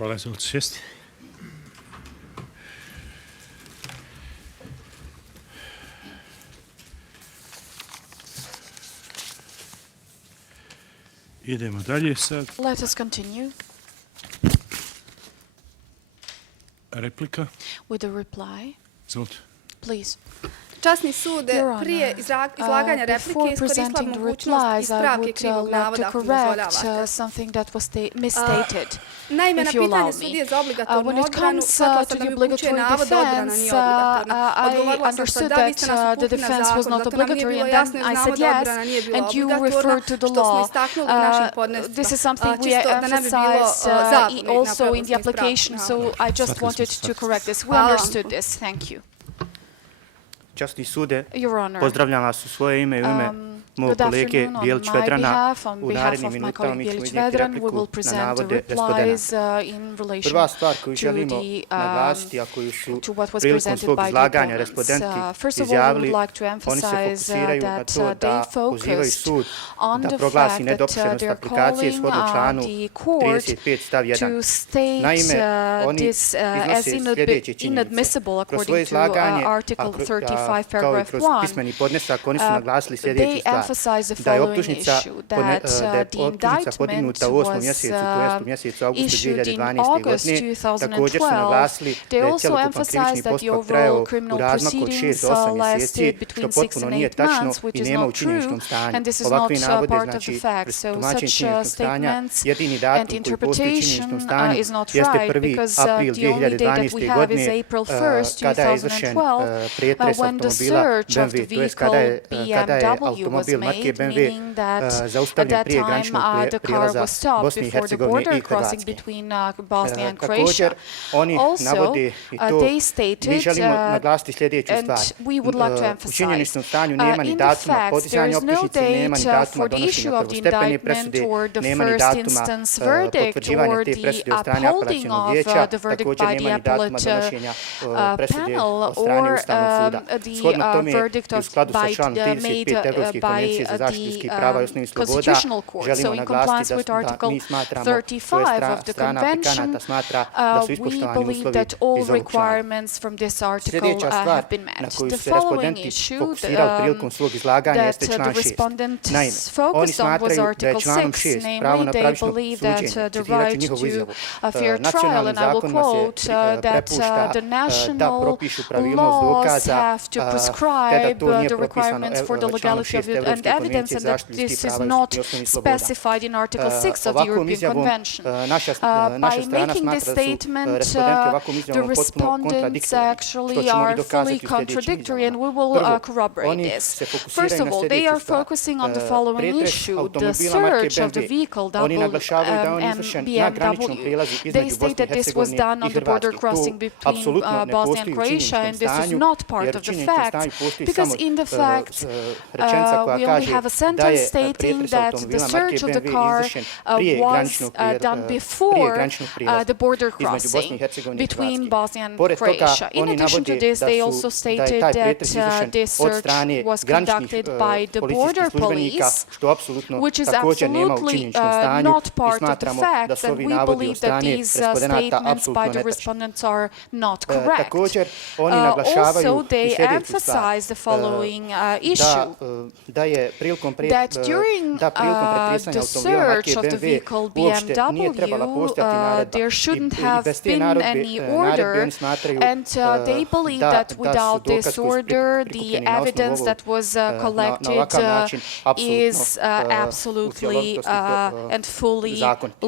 Hvala, izvolite sjesti. Idemo dalje sad. Let us continue Replika. with a reply. Izvolite. Please. Časni sud prije izlaganja replike iskoristila mogućnost ispravke krivog navoda ako dozvoljavate. Something that was misstated. Naime, na pitanje sudije za obligatornu odbranu, shvatila sam da mi upućuje navod da odbrana nije obligatorna. Odgovorila sam da vi ste nas uputili na zakon, zato nam nije bilo jasno iz navoda da odbrana nije bila obligatorna, što smo istaknuli u našim podnescima. This is something we emphasize also in the application, so I just wanted to correct this. We understood this. Thank you. Časni sude, pozdravljam vas u svoje ime i u ime mog kolege Bijelić Vedrana. U narednim minutama mi ćemo iznijeti repliku na navode respondenata. Prva stvar koju želimo naglasiti, a koju su prilikom svog izlaganja respondenti izjavili, oni se fokusiraju na to da pozivaju sud da proglasi nedopuštenost aplikacije shodno članu 35 stav 1. Naime, oni iznose sljedeće činjenice. Kroz svoje izlaganje, kao i kroz pismeni podnesak, oni su naglasili sljedeću stvar. Da je optužnica podignuta u 8. mjesecu, to jest u mjesecu augustu 2012. godine. Također su naglasili da je cjelokupan krivični postupak trajao u razmaku od 6 do 8 mjeseci, što potpuno nije tačno i nema u činjeničnom stanju. Ovakvi navode, znači, tumačenje činjeničnog stanja, jedini datum koji postoji u činjeničnom stanju jeste 1. april 2012. godine, kada je izvršen pretres automobila BMW, to jest kada je automobil marke BMW zaustavljen prije graničnog prijelaza Bosne i Hercegovine i Hrvatske. Također, oni navode i to, mi želimo naglasiti sljedeću stvar. U činjeničnom stanju nema ni datuma podizanja optužnice, nema ni datuma donošenja prvostepene presude, nema ni datuma potvrđivanja te presude od strane apelacionog vijeća, također nema ni datuma donošenja presude od strane Ustavnog suda. Shodno tome i u skladu sa članom 35 Evropske konvencije za zaštitu ljudskih prava i osnovnih sloboda, želimo naglasiti da mi smatramo, to je strana aplikanata smatra da su ispoštovani uslovi iz ovog člana. Sljedeća stvar na koju su se respondenti fokusirali prilikom svog izlaganja jeste član 6. Naime, oni smatraju da je članom 6 pravo na pravično suđenje, citirat ću njihovu izjavu. Nacionalnim zakonima se prepušta da propišu pravilnost dokaza, te da to nije propisano članom 6 Evropske konvencije za zaštitu ljudskih prava i osnovnih sloboda. Ovakvom izjavom naša strana smatra da su respondenti ovakvom izjavom potpuno kontradiktorni, što ćemo i dokazati u sljedećim izjavama. Prvo, oni se fokusiraju na sljedeću stvar. Pretres automobila marke BMW, oni naglašavaju da on izvršen na graničnom prijelazu između Bosne i Hercegovine i Hrvatske. To apsolutno ne postoji u činjeničnom stanju, jer u činjeničnom stanju postoji samo rečenica koja kaže da je pretres automobila marke BMW izvršen prije graničnog prijelaza između Bosne i Hercegovine i Hrvatske. Pored toga, oni navode da je taj pretres izvršen od strane graničnih policijskih službenika, što apsolutno također nema u činjeničnom stanju i smatramo da su ovi navodi od strane respondenata apsolutno netačni. Također, oni naglašavaju i sljedeću stvar, da je prilikom pretresanja automobila marke BMW uopšte nije trebala postojati naredba i bez te naredbe oni smatraju da su dokazi koji su prikupljeni na osnovu na ovakav način apsolutno u cijelosti zakoniti.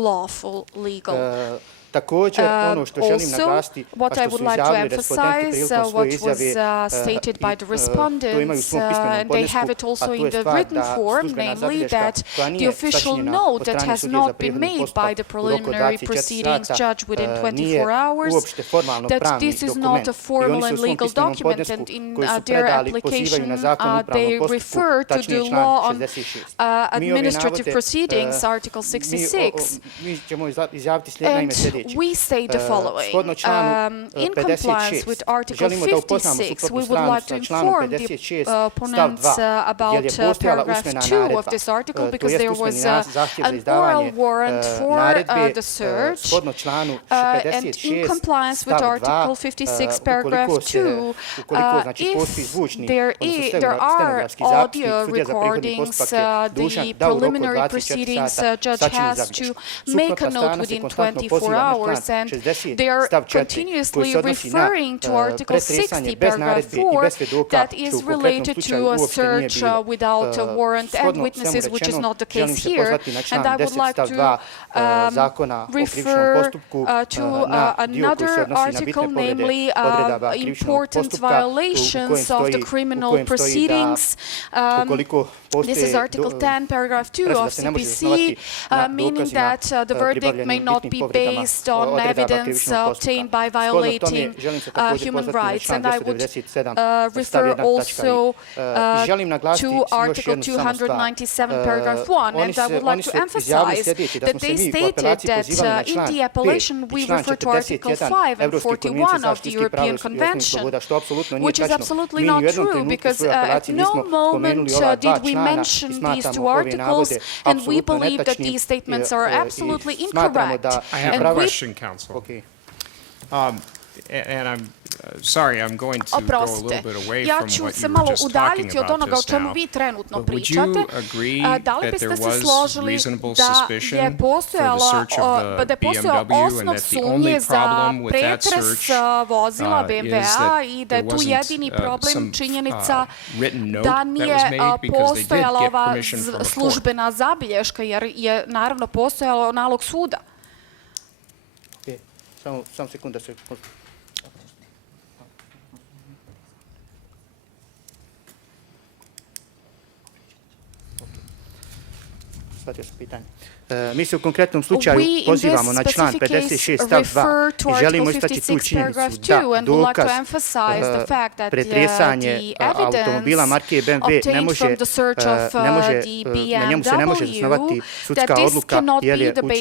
Također, ono što želim naglasiti, a što su izjavili respondenti prilikom svoje izjave, to imaju u svom pismenom podnesku, a to je stvar da službena zabilješka koja nije sačinjena od strane sudije za prethodni postupak u roku od 24 sata nije uopšte formalno pravni dokument. I oni se u svom pismenom podnesku koji su predali pozivaju na zakon o upravnom postupku, tačnije član 66. Mi ove navode, mi ćemo izjaviti naime sljedeće. we say the following. In compliance with Article 56, we would like to inform the opponents about paragraph 2 of this article because there was an oral warrant for the search. And in compliance with Article 56, paragraph 2, if there are audio recordings, the preliminary proceedings judge has to make a note within 24 hours, and they are continuously referring to Article 60, paragraph 4, that is related to a search without a warrant and witnesses, which is not the case here. And I would like to refer to another article, namely important violations of the criminal proceedings. This is Article 10, paragraph 2 of CPC, meaning that the verdict may not be based on evidence obtained by violating human rights. And I would refer also to Article 297, paragraph 1. And I would like to emphasize that they stated that in the appellation we refer to Article 5 and 41 of the European Convention, which is absolutely not true, because at no moment did we mention these two articles, and we believe that these statements are absolutely incorrect. I have a question, counsel. Okay. And I'm sorry, I'm going to go a little bit away ja from ću what se you were malo just udaljiti talking od onoga o about čemu just vi now. trenutno But would pričate. you agree Da li that there biste se was složili reasonable da suspicion je for the postojala, search of the da je postojao BMW and osnov that the sumnje only za problem with that pretres search vozila is BMW-a that i da je there tu wasn't jedini problem some činjenica written note da that nije was made because they did postojala get ova permission from the court? službena zabilješka, jer je naravno postojalo nalog suda. Samo sekunda se... Shvatio sam pitanje. Mi se u konkretnom slučaju pozivamo na član 56 stav 2 i želimo istaći tu činjenicu da dokaz pretresanje automobila marke BMW na njemu se ne može zasnovati sudska odluka jer je nezakonit.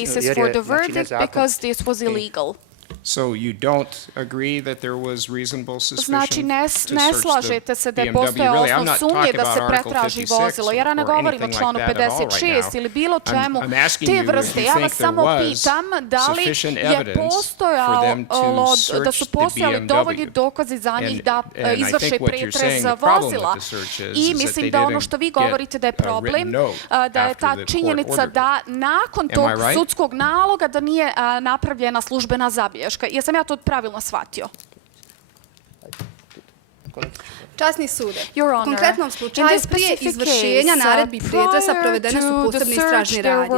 So you don't agree that there was reasonable suspicion Znači, ne to search slažete se da the je BMW? postojao Really, I'm osnov not sumnje talking da se about Article pretraži 56 vozilo. Ja ne or govorim o anything članu like that at all right 56 now. ili bilo čemu I'm asking te you if vrste. you Ja think vas there samo was pitam da li sufficient je evidence for postojalo, them to search da su the postojali BMW. dovoljni dokazi za njih da And I izvrše think what you're pretrez saying the problem vozila. with the search is I that mislim they da ono didn't što vi get govorite da je a problem, written note da je after ta the court činjenica ordered da nakon Am tog I right? sudskog naloga da nije napravljena službena zabilješka. Jesam ja to pravilno shvatio? Časni sude, Your u konkretnom slučaju prije izvršenja naredbi pretresa provedene su posebne istražne radnje.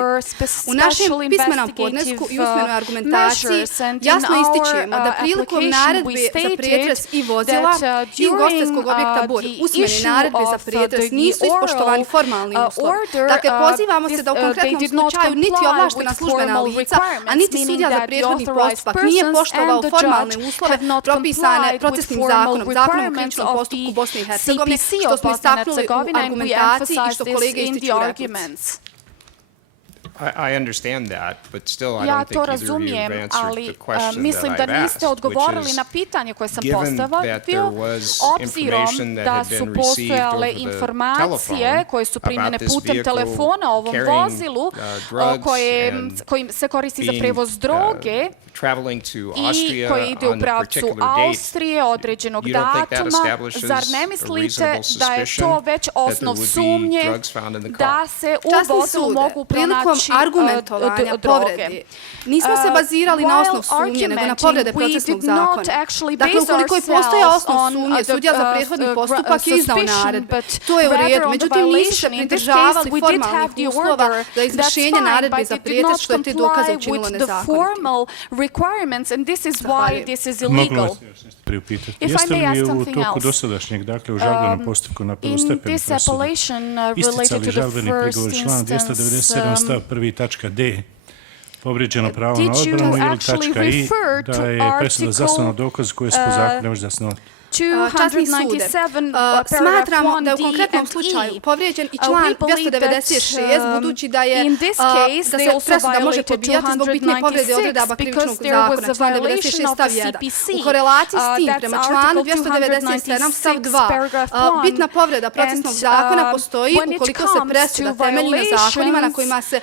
U našem pismenom podnesku i usmenoj argumentaciji jasno ističemo da prilikom naredbe za pretres i vozila i ugostiteljskog objekta Bor usmene naredbe za pretres nisu ispoštovani formalni uslovi. Dakle, pozivamo se da u konkretnom slučaju niti ovlaštena službena lica, a niti sudija za prethodni postupak nije poštovao formalne uslove propisane procesnim zakonom, zakonom o krivičnom postupku Bosne i Hercegovine, što smo istaknuli u argumentaciji i što kolege ističu u replici. I understand that, but still I Ja don't to think either of you have razumijem, answered ali the question mislim that da I've niste asked, odgovorili which na is, pitanje koje sam given that there postavio, was obzirom information that da had su been received postojale over the informacije telephone koje su primljene about this putem vehicle telefona o ovom carrying, vozilu drugs kojim se koristi za being, prevoz droge traveling to i Austria koji ide u on a pravcu particular date, Austrije određenog you don't think that datuma. establishes Zar ne a mislite reasonable da je to suspicion već that osnov there would be sumnje drugs found in the car? da se u Časni vozilu sude, mogu prilikom pronaći argumentovanja droge? povrede, nismo se bazirali na osnov sumnje, nego na povrede procesnog zakona. Dakle, ukoliko je postojao osnov sumnje, sudija za prethodni postupak je izdao naredbe. To je u redu, međutim nisu se pridržavali formalnih uslova za izvršenje naredbe za pretres, što je te dokaze učinilo nezakonitim. Why this is Mogu illegal. vas još nešto priupitati? If I Jeste may ask li u something toku else? dosadašnjeg, dakle u žalbenom postupku na In prvostepenu this presudu, appellation related isticali to the žalbeni first prigovor člana instance, 297 stav 1. tačka D, povrijeđeno pravo na did you odbranu ili actually tačka I, refer da to je presuda article, zasnovana dokaz koji se po zakonu ne može zasnovati? časni sude, smatramo da je u konkretnom slučaju povrijeđen i član 296, budući da se presuda može pobijati zbog bitne povrede odredaba krivičnog zakona, član 96 stav 1. U korelaciji s tim, prema članu 297 stav 2, bitna povreda procesnog zakona postoji ukoliko se presuda temelji na zakonima na kojima se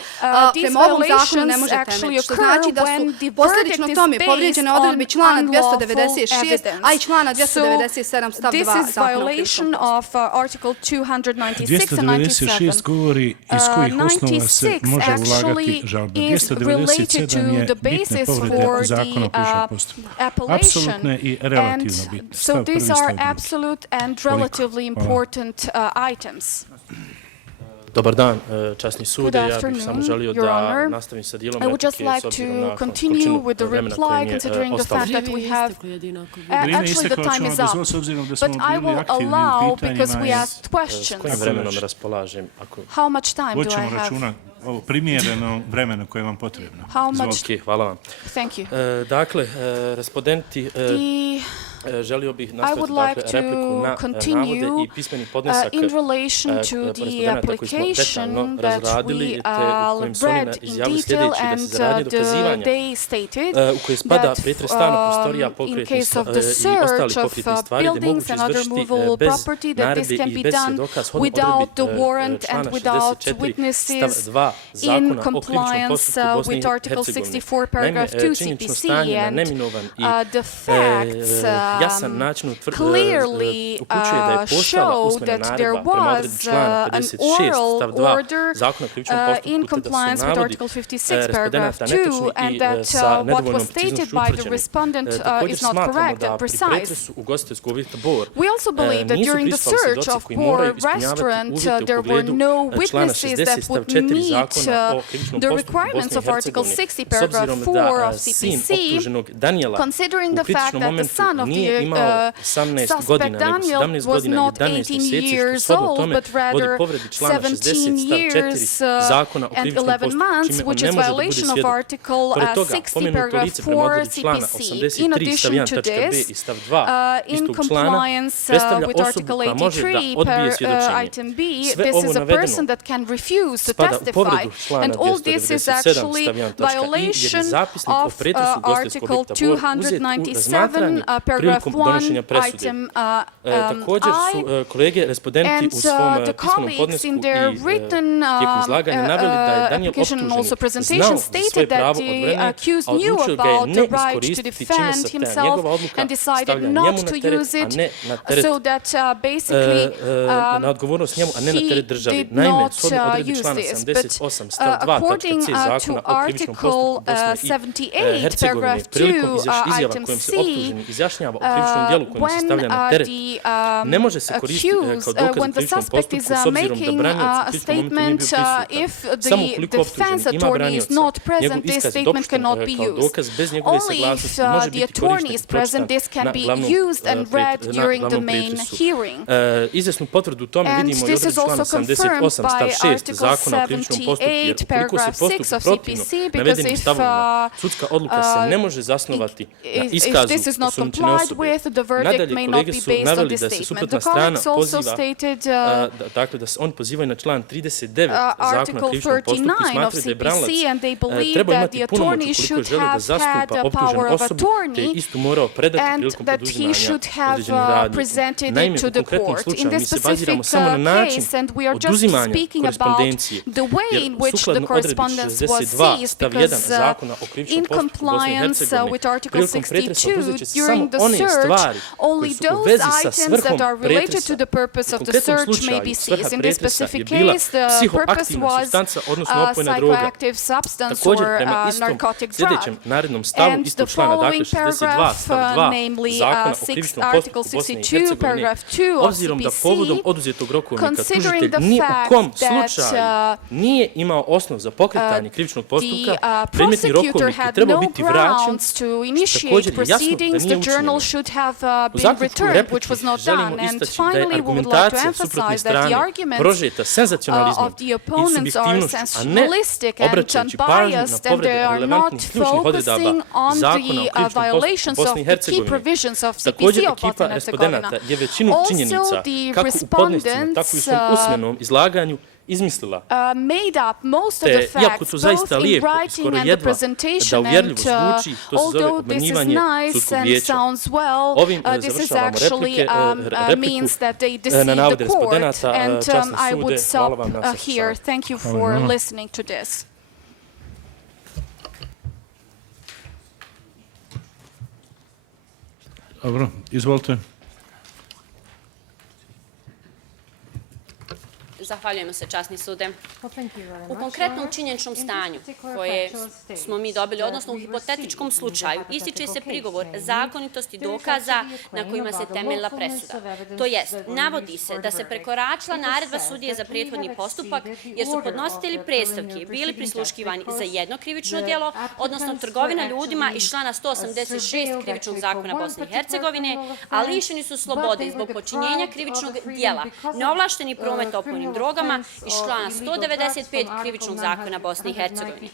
prema ovom zakonu ne može temeljiti, što znači da su posljedično tome povrijeđene odredbe člana 296, a i člana 297 stav 2 zakona o krivičnom postupku. 296 govori iz kojih osnova se može ulagati žalba. 297 je bitne povrede zakona o krivičnom postupku. Apsolutne i relativno bitne. So these are absolute and relatively important items. Dobar dan, časni sude. Ja bih samo želio da nastavim sa dijelom replike s obzirom na količinu vremena koje mi je ostalo. Actually, the time is up, but I will allow because we asked questions. S kojim vremenom raspolažem? How much time do I Voćemo have? računa o primjereno vremenu koje vam potrebno. How much? Ok, hvala vam. Thank you. Dakle, respondenti, želio bih nastaviti repliku na navode i pismeni podnesak respondenata koji smo detaljno razradili, te u kojem su oni izjavili sljedeći da se za radnje dokazivanja u koje spada pretres stana, prostorija, pokretnih i ostali pokretnih stvari, da je moguće izvršiti bez naredbe i bez svjedoka shodno odredbi člana 64 stav 2 Zakona o krivičnom postupku Bosne i Hercegovine. Naime, činjenično stanje na neminovan i jasan način upućuje da je postojala usmena naredba prema odredbi člana 56 stav 2 Zakona o krivičnom postupku, te da su navodi respondenata netočni i sa nedovoljnom preciznošću utvrđeni. Također smatramo da pri pretresu ugostiteljskog objekta Bor nisu prispali svjedoci koji moraju ispunjavati uvjete u pogledu člana 60 stav 4 Zakona o krivičnom postupku Bosne i Hercegovine, s obzirom da sin optuženog Danijela u kritičnom momentu nije imao 18 godina, nego 17 godina i 11 mjeseci, što shodno tome vodi povredi člana 60 stav 4 Zakona o krivičnom postupku, čime on ne može da bude svjedok. Pored toga, pomenuto lice prema odredbi člana 83 stav 1 tačka b i stav 2 istog člana predstavlja osobu koja može da odbije svjedočenje. Sve ovo navedeno spada u povredu člana 297 stav 1 tačka i jer je zapisnik o pretresu ugostiteljskog objekta Bor uzet u razmatranje prilikom donošenja presude. Također su kolege respondenti u svom pismenom podnesku i tijekom izlaganja naveli da je Danijel optuženi znao za svoje pravo od vremena, a odlučio ga je ne iskoristiti, čime se ta njegova odluka stavlja njemu na teret, a ne na teret na odgovornost njemu, a ne na teret državi. Naime, shodno odredbi člana 78 stav 2 tačka c Zakona o krivičnom postupku Bosne i Hercegovine, prilikom izjava kojom se optuženi izjašnjava o krivičnom djelu kojim se stavlja na teret, ne može se koristiti kao dokaz u krivičnom postupku s obzirom da branioc u krivičnom momentu nije bio prisutan. Samo ukoliko optuženi ima branioca, njegov iskaz je dopušten kao dokaz bez njegove saglasnosti može biti korišten i pročitan na glavnom pretresu. Izvjesnu potvrdu tome vidimo i odredbi člana 78 stav 6 Zakona o krivičnom postupku, jer ukoliko se postupi protivno navedenim stavovima, sudska odluka se ne može zasnovati na iskazu osumnjičene osobe. Nadalje, kolege su naveli da se suprotna strana poziva, dakle da se oni pozivaju na član 39 Zakona o krivičnom postupku i smatraju da je branilac treba imati punomoć ukoliko želi da zastupa optuženu osobu, te je istu morao predati prilikom poduzimanja određenih radnji. Naime, u konkretnom slučaju mi se baziramo samo na način oduzimanja korespondencije, jer sukladno odredbi 62 stav 1 Zakona o krivičnom postupku Bosne i Hercegovine, prilikom pretresa oduzet će se samo one stvari koje su u vezi sa svrhom pretresa. U konkretnom slučaju svrha pretresa je bila psihoaktivna supstanca, odnosno opojna droga. Također, prema istom sljedećem narednom stavu istog člana, dakle 62 stav 2 Zakona o krivičnom postupku Bosne i Hercegovine, obzirom da povodom oduzetog rokovnika tužitelj ni u kom slučaju nije imao osnov za pokretanje krivičnog postupka, predmetni rokovnik je trebao biti vraćen, također je jasno da nije učinjeno should have been returned, which was not done. And finally, we would like to emphasize that the arguments of the opponents are sensationalistic and unbiased, and they are not focusing on the violations of the key provisions of CPC of Bosnia and Herzegovina. Also, the respondents made up most of the facts, both in writing and the presentation, and although this is nice and sounds well, this is actually means that they deceive the court, and I would stop here. Thank you for listening to this. Dobro, izvolite. Zahvaljujemo se, časni sude. U konkretnom činjeničnom stanju koje smo mi dobili, odnosno u hipotetičkom slučaju, ističe se prigovor zakonitosti dokaza na kojima se temeljila presuda. To jest, navodi se da se prekoračila naredba sudije za prethodni postupak jer su podnositelji predstavke bili prisluškivani za jedno krivično djelo, odnosno trgovina ljudima iz člana 186 krivičnog zakona Bosne i Hercegovine, a lišeni su slobode zbog počinjenja krivičnog djela, neovlašteni promet opojnim drogama iz člana 195 krivičnog zakona Bosne i Hercegovine.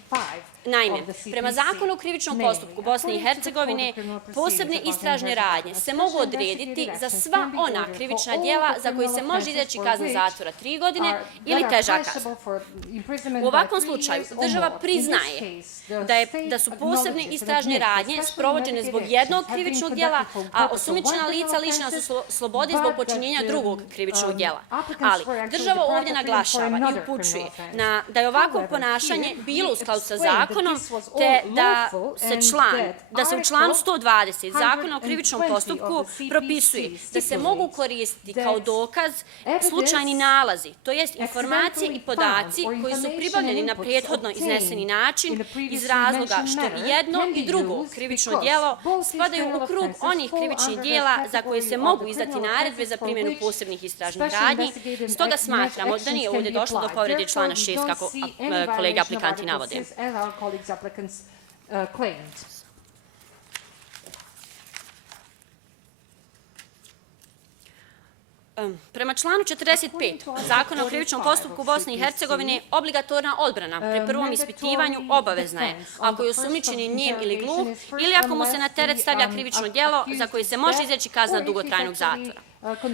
Naime, prema zakonu o krivičnom postupku Bosne i Hercegovine, posebne istražne radnje se mogu odrediti za sva ona krivična djela za koje se može izreći kazna zatvora 3 godine ili teža kazna. U ovakvom slučaju država priznaje da su posebne istražne radnje sprovođene zbog jednog krivičnog djela, a osumnjičena lica lišena su slobode zbog počinjenja drugog krivičnog djela. Ali država ovdje naglašava i upućuje da je ovako ponašanje bilo u skladu sa zakonom, te da se u članu 120 Zakona o krivičnom postupku propisuje da se mogu koristiti kao dokaz slučajni nalazi, to jest informacije i podaci koji su pribavljeni na prethodno izneseni način iz razloga što i jedno i drugo krivično djelo spadaju u krug onih krivičnih djela za koje se mogu izdati naredbe za primjenu posebnih istražnih radnji. Stoga smatramo da nije ovdje došlo do povrede člana 6 kako kolege aplikanti navode. Prema članu 45 Zakona o krivičnom postupku Bosne i Hercegovine, obligatorna odbrana pri prvom ispitivanju obavezna je ako je osumnjičeni njem ili gluh ili ako mu se na teret stavlja krivično djelo za koje se može izreći kazna dugotrajnog zatvora.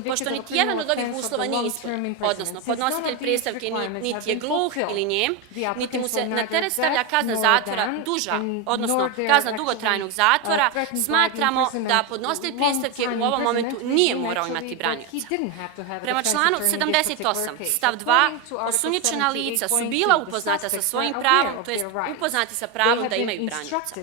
Pošto niti jedan od ovih uslova nije ispunjen, odnosno podnositelj predstavke niti je gluh ili njem, niti mu se na teret stavlja kazna zatvora duža, odnosno kazna dugotrajnog zatvora, smatramo da podnositelj predstavke u ovom momentu nije morao imati branioca. Prema članu 78 stav 2 osumnjičena lica su bila upoznata sa svojim pravom, to jest upoznati sa pravom da imaju branioca.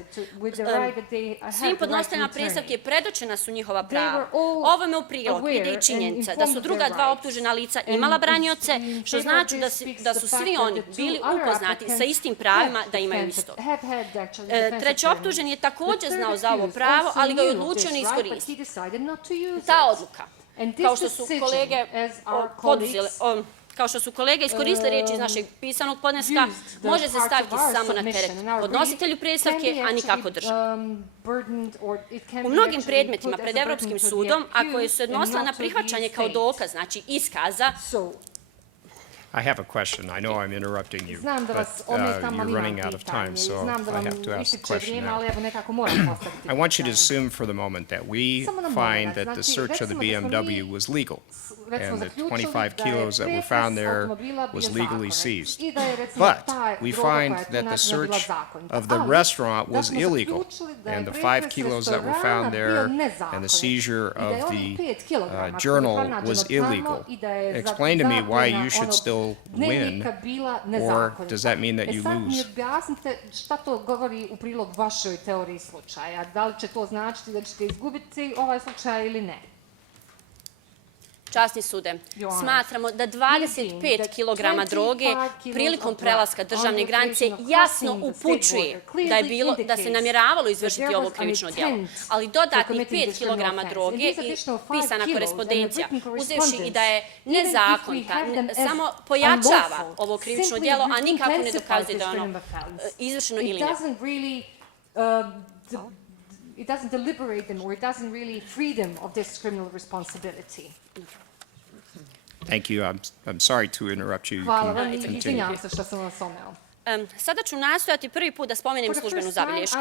Svim podnositeljima predstavke predočena su njihova prava. Ovome u prilog ide i činjenica da su druga dva optužena lica imala branioce, što znači da su svi oni bili upoznati sa istim pravima da imaju isto. Treći optužen je također znao za ovo pravo, ali ga je odlučio ne iskoristiti. Ta odluka, kao što su kolege iskoristili riječi iz našeg pisanog podneska, može se staviti samo na teret podnositelju predstavke, a nikako državi. U mnogim predmetima pred Evropskim sudom, a koje su odnosila na prihvaćanje kao dokaz, znači iskaza, I have a question. I know I'm interrupting you, but you're running out of time, so I have to ask the question now. I want you to assume for the moment that we find that the search of the BMW was legal, and that 25 kilos that were found there was legally seized. But we find that the search of the restaurant was illegal, and the 5 kilos that were found there and the seizure of the journal was illegal. Explain to me why you should still win, or does that mean that you lose? Objasnite šta to govori u prilog vašoj teoriji slučaja. Da li će to značiti da ćete izgubiti ovaj slučaj ili ne? Časni sude, smatramo da 25 kg droge prilikom prelaska državne granice jasno upućuje da se namjeravalo izvršiti ovo krivično djelo. Ali dodatnih 5 kg droge i pisana korespondencija, uzevši i da je nezakonita, samo pojačava ovo krivično djelo, a nikako ne dokazuje da je ono izvršeno ili ne. it doesn't deliberate them or it doesn't really free them of this criminal responsibility. Thank you. I'm sorry to interrupt you. Hvala vam i izvinjavam se što sam vas omeo. Sada ću nastojati prvi put da spomenem službenu zabilješku.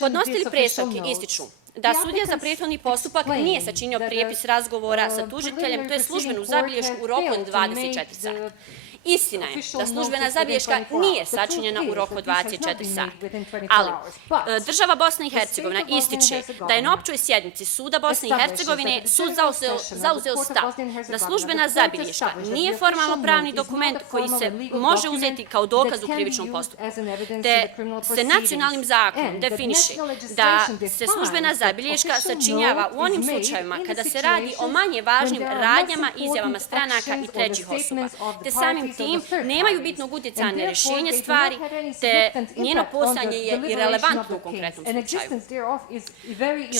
Podnositelji predstavke ističu da sudija za prethodni postupak nije sačinio prijepis razgovora sa tužiteljem, to je službenu zabilješku u roku od 24 sata. Istina je da službena zabilješka nije sačinjena u roku od 24 sata, ali država Bosna i Hercegovina ističe da je na općoj sjednici Suda Bosne i Hercegovine sud zauzeo stav da službena zabilješka nije formalno pravni dokument koji se može uzeti kao dokaz u krivičnom postupku, te se nacionalnim zakonom definiše da se službena zabilješka sačinjava u onim slučajevima kada se radi o manje važnim radnjama, izjavama stranaka i trećih osoba, te samim tim nemaju bitnog utjecaja na rješenje stvari, te njeno postojanje je irelevantno u konkretnom slučaju.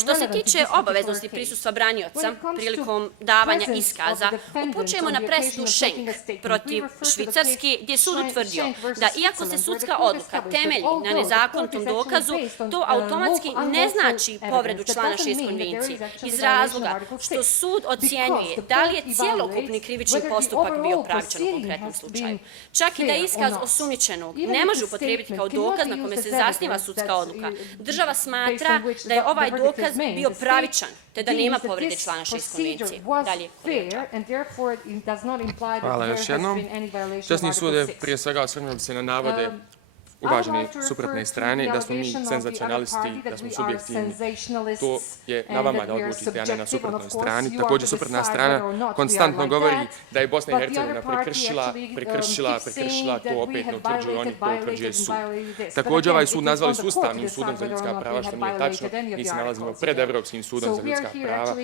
Što se tiče obaveznosti prisustva branioca prilikom davanja iskaza, upućujemo na presudu Schenk protiv Švicarske, gdje je sud utvrdio da iako se sudska odluka temelji na nezakonitom dokazu, to automatski ne znači povredu člana 6 konvencije, iz razloga što sud ocjenjuje da li je cjelokupni krivični postupak bio pravičan u konkretnom slučaju. Čak i da iskaz osumnjičenog ne može upotrijebiti kao dokaz na kome se zasniva sudska odluka, država smatra da je ovaj dokaz bio pravičan, te da nema povrede člana 6 konvencije. Dalje, hvala još jednom. Časni sud je prije svega osvrnuo se na navode uvažene suprotne strane, da smo mi senzacionalisti, da smo subjektivni. To je na vama da odlučite, a ne na suprotnoj strani. Također, suprotna strana konstantno govori da je Bosna i Hercegovina prekršila, to opet ne utvrđuju oni, to utvrđuje sud. Također, ovaj sud nazvali su Ustavnim sudom za ljudska prava, što nije tačno. Mi se nalazimo pred Evropskim sudom za ljudska prava,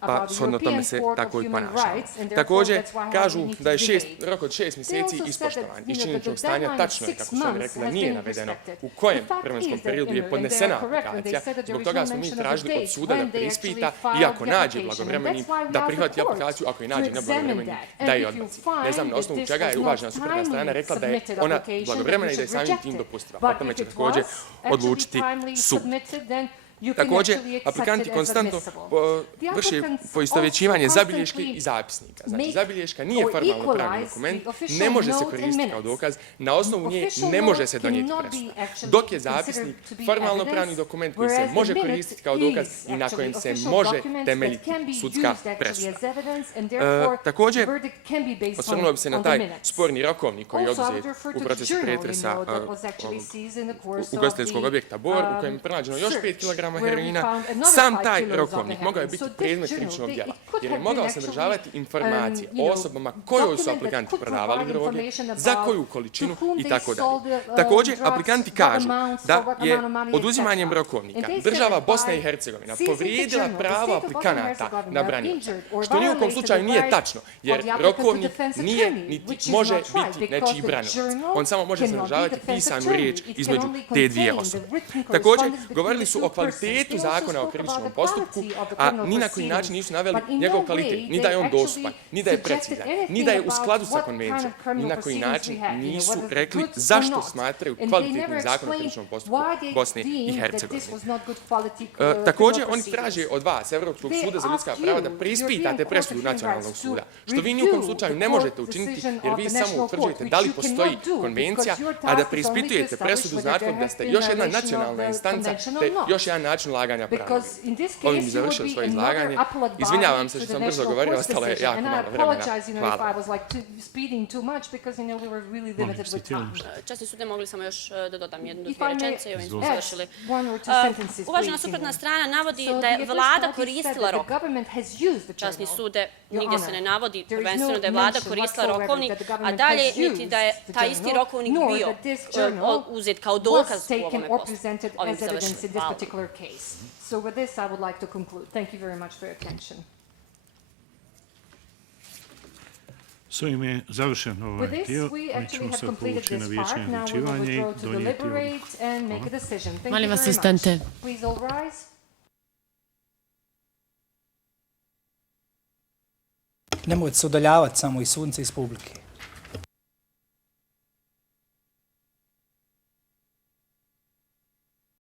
pa shodno tome se tako i ponašamo. Također, kažu da je rok od 6 mjeseci ispoštovan. Iz činjeničnog stanja tačno je, kako su oni rekli, nije navedeno u kojem vremenskom periodu je podnesena aplikacija. Zbog toga smo mi tražili od suda da preispita i ako nađe blagovremenim da prihvati aplikaciju, ako je nađe neblagovremenim da je odbaci. Ne znam na osnovu čega je uvažena suprotna strana rekla da je ona blagovremena i da je samim tim dopustiva. Po tome će također odlučiti sud. Također, aplikanti konstantno vrše poistovjećivanje zabilješke i zapisnika. Znači, zabilješka nije formalno pravni dokument, ne može se koristiti kao dokaz, na osnovu nje ne može se donijeti presuda. Dok je zapisnik formalno pravni dokument koji se može koristiti kao dokaz i na kojem se može temeljiti sudska presuda. Također, osvrnuo bi se na taj sporni rokovnik koji je oduzet u procesu pretresa ugostiteljskog objekta Bor, u kojem je pronađeno još 5 kg heroina. Sam taj rokovnik mogao je biti predmet krivičnog djela, jer je mogao sadržavati informacije o osobama kojoj su aplikanti prodavali droge, za koju količinu i tako dalje. Također, aplikanti kažu da je oduzimanjem rokovnika država Bosna i Hercegovina povrijedila pravo aplikanata na branioca, što ni u kom slučaju nije tačno, jer rokovnik nije niti može biti nečiji branilac. On samo može sadržavati pisanu riječ između te dvije osobe. Također, govorili su o kvalitetu zakona o krivičnom postupku, a ni na koji način nisu naveli njegov kvalitet, ni da je on dostupan, ni da je precizan, ni da je u skladu sa konvencijom, ni na koji način nisu rekli zašto smatraju kvalitetnim zakonom o krivičnom postupku Bosne i Hercegovine. Također, oni traže od vas, Evropskog suda za ljudska prava, da preispitate presudu nacionalnog suda, što vi ni u kom slučaju ne možete učiniti, jer vi samo utvrđujete da li postoji konvencija, a da preispitujete presudu znači da ste još jedna nacionalna instanca, te još jedan način ulaganja prava. Ovim bi završio svoje izlaganje. Izvinjavam se što sam brzo govorio, ostalo je jako malo vremena. Hvala. Časni sude, mogli samo još da dodam jednu do dvije rečenice i ovim smo završili. Uvažena suprotna strana navodi da je vlada koristila rok. Časni sude, nigdje se ne navodi prvenstveno da je vlada koristila rokovnik, a dalje niti da je taj isti rokovnik bio uzet kao dokaz u ovome postupku. Ovim završili. Hvala. So with this, I would like to conclude. Thank you very much for your attention. S ovim je završen ovaj dio. Mi ćemo sad povući na vijeće odlučivanje i donijeti odluku. Molim asistente. Nemojte se udaljavati samo iz sunca iz publike.